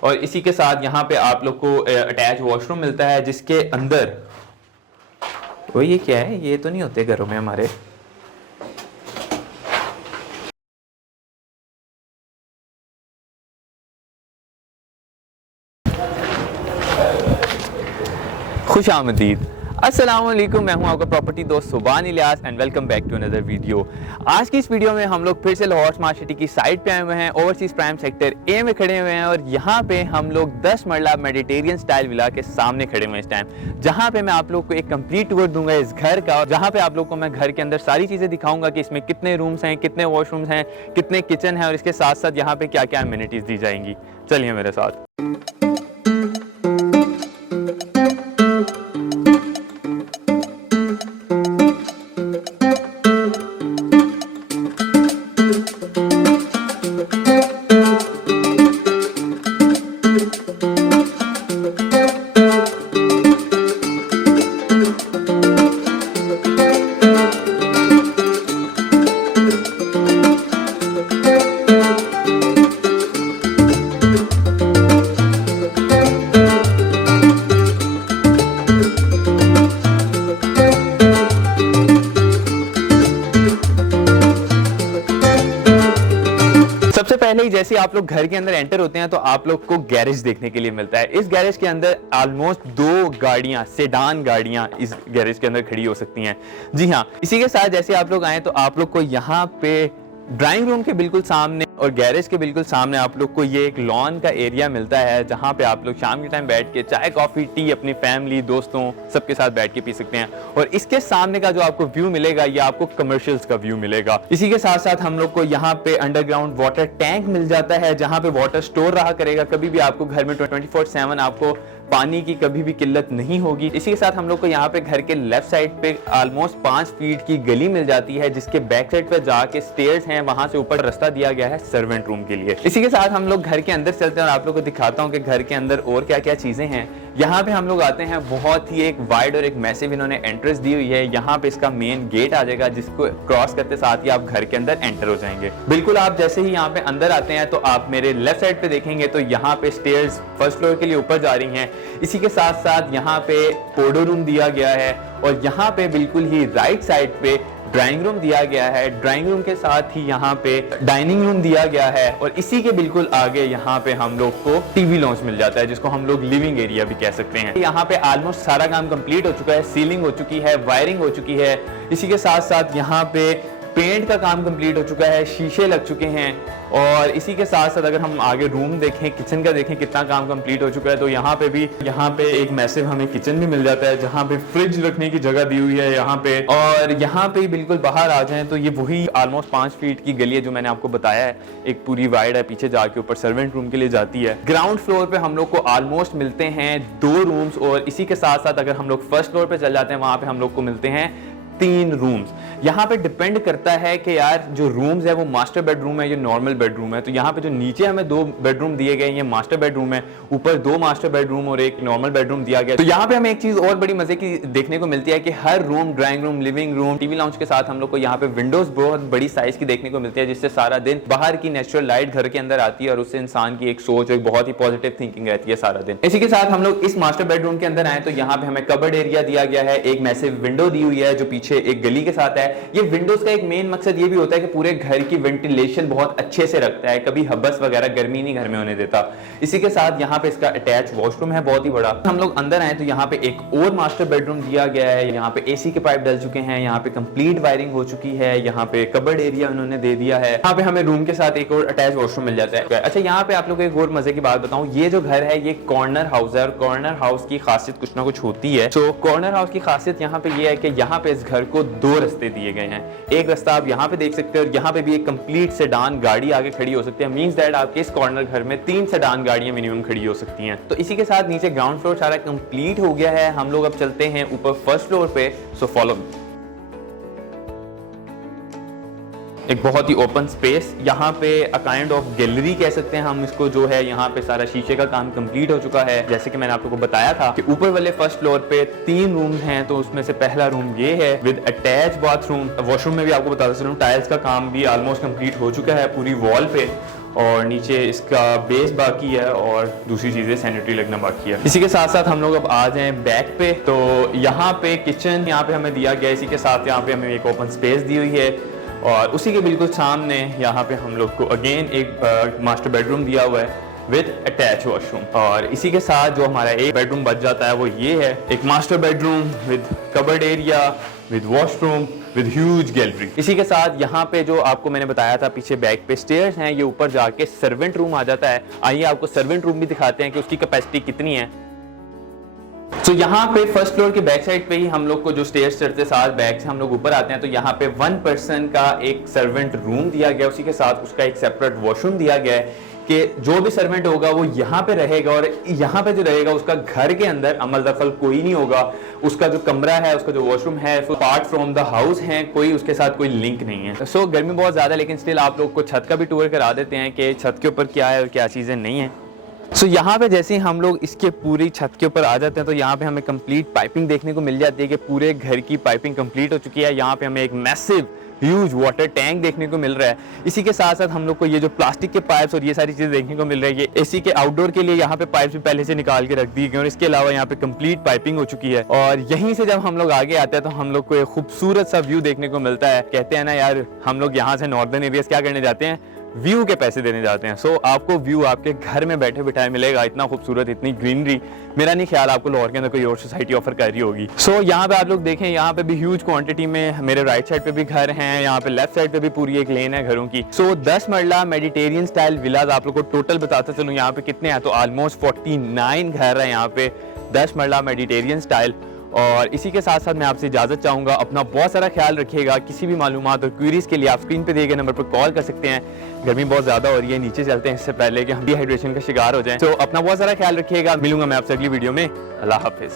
और इसी के साथ यहाँ पे आप लोग को अटैच वॉशरूम मिलता है जिसके अंदर वो ये क्या है, ये तो नहीं होते घरों में हमारे। खुश आमदीद, अस्सलाम वालेकुम। मैं हूं आपका प्रॉपर्टी दोस्त Suban Ilyas and welcome back to another video. आज की इस वीडियो में हम लोग फिर से लाहौर स्मार्ट सिटी की साइट पे आए हुए हैं। ओवरसीज प्राइम सेक्टर ए में खड़े हुए हैं और यहाँ पे हम लोग 10 मरला मेडिटेरियन स्टाइल विला के सामने खड़े हुए हैं इस टाइम, जहाँ पे मैं आप लोग को एक कंप्लीट टूर दूंगा इस घर का, और जहाँ पे आप लोग को मैं घर के अंदर सारी चीज़ें दिखाऊंगा कि इसमें कितने रूम्स हैं, कितने वॉशरूम्स हैं, कितने किचन है और इसके साथ साथ यहाँ पे क्या क्या अमेनिटीज़ दी जाएंगी। चलिए मेरे साथ। सबसे पहले ही जैसे आप लोग घर के अंदर एंटर होते हैं तो आप लोग को गैरेज देखने के लिए मिलता है। इस गैरेज के अंदर ऑलमोस्ट 2 गाड़ियां, सेडान गाड़ियां इस गैरेज के अंदर खड़ी हो सकती हैं। जी हाँ, इसी के साथ जैसे आप लोग आए तो आप लोग को यहाँ पे ड्राइंग रूम के बिल्कुल सामने और गैरेज के बिल्कुल सामने आप लोग को ये एक लॉन का एरिया मिलता है, जहाँ पे आप लोग शाम के टाइम बैठ के चाय कॉफी टी अपनी फैमिली दोस्तों सबके साथ बैठ के पी सकते हैं। और इसके सामने का जो आपको व्यू मिलेगा ये आपको कमर्शियल्स का व्यू मिलेगा। इसी के साथ साथ हम लोग को यहाँ पे अंडरग्राउंड वाटर टैंक मिल जाता है, जहाँ पे वाटर स्टोर रहा करेगा। कभी भी आपको घर में 24/7 आपको पानी की कभी भी किल्लत नहीं होगी। इसी के साथ हम लोग को यहाँ पे घर के लेफ्ट साइड पे ऑलमोस्ट 5 फीट की गली मिल जाती है, जिसके बैक साइड पे जाके स्टेयर्स हैं, वहां से ऊपर रास्ता दिया गया है सर्वेंट रूम के लिए। इसी के साथ हम लोग घर के अंदर चलते हैं और आप लोग को दिखाता हूँ कि घर के अंदर और क्या क्या चीजें हैं। यहाँ पे हम लोग आते हैं, बहुत ही एक वाइड और एक मैसिव इन्होंने एंट्रेंस दी हुई है। यहाँ पे इसका मेन गेट आ जाएगा, जिसको क्रॉस करते साथ ही आप घर के अंदर एंटर हो जाएंगे। बिल्कुल आप जैसे ही यहाँ पे अंदर आते हैं तो आप मेरे लेफ्ट साइड पे देखेंगे तो यहाँ पे स्टेयर्स फर्स्ट फ्लोर के लिए ऊपर जा रही हैं। इसी के साथ साथ यहाँ पे पोडो रूम दिया गया है और यहाँ पे बिल्कुल ही राइट साइड पे ड्राइंग रूम दिया गया है। ड्राइंग रूम के साथ ही यहाँ पे डाइनिंग रूम दिया गया है और इसी के बिल्कुल आगे यहाँ पे हम लोग को टीवी लॉन्च मिल जाता है, जिसको हम लोग लिविंग एरिया भी कह सकते हैं। यहाँ पे ऑलमोस्ट सारा काम कंप्लीट हो चुका है, सीलिंग हो चुकी है, वायरिंग हो चुकी है। इसी के साथ साथ यहाँ पे पेंट का काम कंप्लीट हो चुका है, शीशे लग चुके हैं। और इसी के साथ साथ अगर हम आगे रूम देखें, किचन का देखें कितना काम कंप्लीट हो चुका है, तो यहाँ पे भी एक मैसिव हमें किचन भी मिल जाता है, जहाँ पे फ्रिज रखने की जगह दी हुई है यहाँ पे। और यहाँ पे बिल्कुल बाहर आ जाएं तो ये वही ऑलमोस्ट 5 फीट की गली है जो मैंने आपको बताया है, एक पूरी वाइड है, पीछे जाके ऊपर सर्वेंट रूम के लिए जाती है। ग्राउंड फ्लोर पे हम लोग को ऑलमोस्ट मिलते हैं 2 रूम्स और इसी के साथ साथ अगर हम लोग फर्स्ट फ्लोर पे चल जाते हैं वहां पे हम लोग को मिलते हैं 3 रूम्स। यहाँ पे डिपेंड करता है कि यार जो रूम्स है वो मास्टर बेडरूम है या नॉर्मल बेडरूम है। तो यहाँ पे जो नीचे हमें 2 बेडरूम दिए गए ये मास्टर बेडरूम है, ऊपर 2 मास्टर बेडरूम और एक नॉर्मल बेडरूम दिया गया। तो यहाँ पे हमें एक चीज और बड़ी मजे की देखने को मिलती है कि हर room, drawing room, living room, TV lounge के साथ हम लोग को यहाँ पे विंडोज बहुत बड़ी साइज की देखने को मिलती है, जिससे सारा दिन बाहर की नेचुरल लाइट घर के अंदर आती है और उससे इंसान की एक सोच, एक बहुत ही पॉजिटिव थिंकिंग रहती है सारा दिन। इसी के साथ हम लोग इस मास्टर बेडरूम के अंदर आए तो यहाँ पे हमें कबर्ड एरिया दिया गया है, एक मैसिव विंडो दी हुई है जो पीछे एक गली के साथ है। ये विंडोज का एक मेन मकसद ये भी होता है कि पूरे घर की वेंटिलेशन बहुत अच्छे से रखता है, कभी हब्बस वगैरह गर्मी नहीं घर में होने देता। इसी के साथ यहाँ पे इसका अटैच वॉशरूम है बहुत ही बड़ा। हम लोग अंदर आए तो यहाँ पे एक और मास्टर बेडरूम दिया गया है, यहाँ पे एसी के पाइप डल चुके हैं, यहाँ पे कंप्लीट वायरिंग हो चुकी है, यहाँ पे कबर्ड एरिया उन्होंने दे दिया है। यहाँ पे हमें रूम के साथ एक और अटैच वॉशरूम मिल जाता है। अच्छा, यहाँ पे आप लोग एक और मजे की बात बताऊं, ये जो घर है ये कॉर्नर हाउस है और कॉर्नर हाउस की खासियत कुछ ना कुछ होती है। तो कॉर्नर हाउस की खासियत यहाँ पे ये है कि यहाँ पे इस घर को 2 रास्ते दिए गए हैं। एक रास्ता आप यहाँ पे देख सकते हैं और यहाँ पे भी एक कंप्लीट सेडान गाड़ी आगे खड़ी हो सकती है। मींस दैट आपके इस कॉर्नर घर में 3 सेडान गाड़ियां मिनिमम खड़ी हो सकती हैं। तो इसी के साथ नीचे ग्राउंड फ्लोर सारा कंप्लीट हो गया है। हम लोग अब चलते हैं ऊपर फर्स्ट फ्लोर पे, सो फॉलो मी। एक बहुत ही ओपन स्पेस, यहाँ पे अ काइंड ऑफ गैलरी कह सकते हैं हम इसको, जो है यहाँ पे सारा शीशे का काम कंप्लीट हो चुका है। जैसे कि मैंने आप लोगों को बताया था कि ऊपर वाले फर्स्ट फ्लोर पे 3 रूम्स हैं, तो उसमें से पहला रूम ये है विद अटैच बाथरूम। वॉशरूम में भी आपको बताता चलूं टाइल्स का काम भी ऑलमोस्ट कंप्लीट हो चुका है पूरी वॉल पे। और नीचे इसका बेस बाकी है और दूसरी चीज़ें सैनिटरी लगना बाकी है। इसी के साथ साथ हम लोग अब आ जाएं बैक पे, तो यहाँ पे किचन यहाँ पे हमें दिया गया है, इसी के साथ यहाँ पे हमें एक ओपन स्पेस दी हुई है और उसी के बिल्कुल सामने यहाँ पे हम लोग को अगेन एक मास्टर बेडरूम दिया हुआ है विद अटैच वॉशरूम। और इसी के साथ जो हमारा एक बेडरूम बच जाता है वो ये है, एक master bedroom with cupboard area with washroom with huge gallery. इसी के साथ यहाँ पे जो आपको मैंने बताया था पीछे बैक पे स्टेयर्स हैं, ये ऊपर जाके सर्वेंट रूम आ जाता है। आइए आपको सर्वेंट रूम भी दिखाते हैं कि उसकी कैपेसिटी कितनी है। तो यहाँ पे फर्स्ट फ्लोर के बैक साइड पे ही हम लोग को जो स्टेयर्स चढ़ते साथ बैक से हम लोग ऊपर आते हैं, तो यहाँ पे 1 पर्सन का एक सर्वेंट रूम दिया गया, उसी के साथ उसका एक सेपरेट वॉशरूम दिया गया है कि जो भी सर्वेंट होगा वो यहाँ पे रहेगा और यहाँ पे जो रहेगा उसका घर के अंदर अमल दखल कोई नहीं होगा। उसका जो कमरा है, उसका जो वॉशरूम है, पार्ट फ्रॉम द हाउस है, कोई उसके साथ कोई लिंक नहीं है। सो गर्मी बहुत ज़्यादा, लेकिन स्टिल आप लोग को छत का भी टूर करा देते हैं कि छत के ऊपर क्या है और क्या चीज़ें नहीं है। सो यहाँ पे जैसे ही हम लोग इसके पूरी छत के ऊपर आ जाते हैं तो यहाँ पे हमें कंप्लीट पाइपिंग देखने को मिल जाती है कि पूरे घर की पाइपिंग कंप्लीट हो चुकी है। यहाँ पे हमें एक मैसिव ह्यूज वाटर टैंक देखने को मिल रहा है। इसी के साथ साथ हम लोग को ये जो प्लास्टिक के पाइप्स और ये सारी चीज़ें देखने को मिल रही है। ये एसी के आउटडोर के लिए यहाँ पे पाइप्स भी पहले से निकाल के रख दी गई और इसके अलावा यहाँ पे कंप्लीट पाइपिंग हो चुकी है। और यहीं से जब हम लोग आगे आते हैं तो हम लोग को एक खूबसूरत सा व्यू देखने को मिलता है। कहते हैं ना यार, हम लोग यहाँ से नॉर्दर्न एरियाज क्या करने जाते हैं, व्यू के पैसे देने जाते हैं। सो आपको व्यू आपके घर में बैठे बिठाए मिलेगा, इतना खूबसूरत, इतनी ग्रीनरी। मेरा नहीं ख्याल आपको लाहौर के अंदर कोई और सोसाइटी ऑफर कर रही होगी। सो यहाँ पे आप लोग देखें, यहाँ पे भी ह्यूज क्वांटिटी में मेरे राइट साइड पे भी घर हैं, यहाँ पे लेफ्ट साइड पे भी पूरी एक लेन है घरों की। सो 10 मरला मेडिटेरियन स्टाइल विलाज आप लोग को टोटल बताता चलूँ यहाँ पे कितने हैं, तो ऑलमोस्ट 49 घर है यहाँ पे 10 मरला मेडिटेरियन स्टाइल। और इसी के साथ साथ मैं आपसे इजाज़त चाहूँगा। अपना बहुत सारा ख्याल रखिएगा। किसी भी मालूमात और क्वेरीज के लिए आप स्क्रीन पे दिए गए नंबर पर कॉल कर सकते हैं। गर्मी बहुत ज़्यादा हो रही है, नीचे चलते हैं इससे पहले कि हम डिहाइड्रेशन का शिकार हो जाएं। तो अपना बहुत सारा ख्याल रखिएगा। मिलूंगा मैं आपसे अगली वीडियो में। अल्लाह हाफिज़।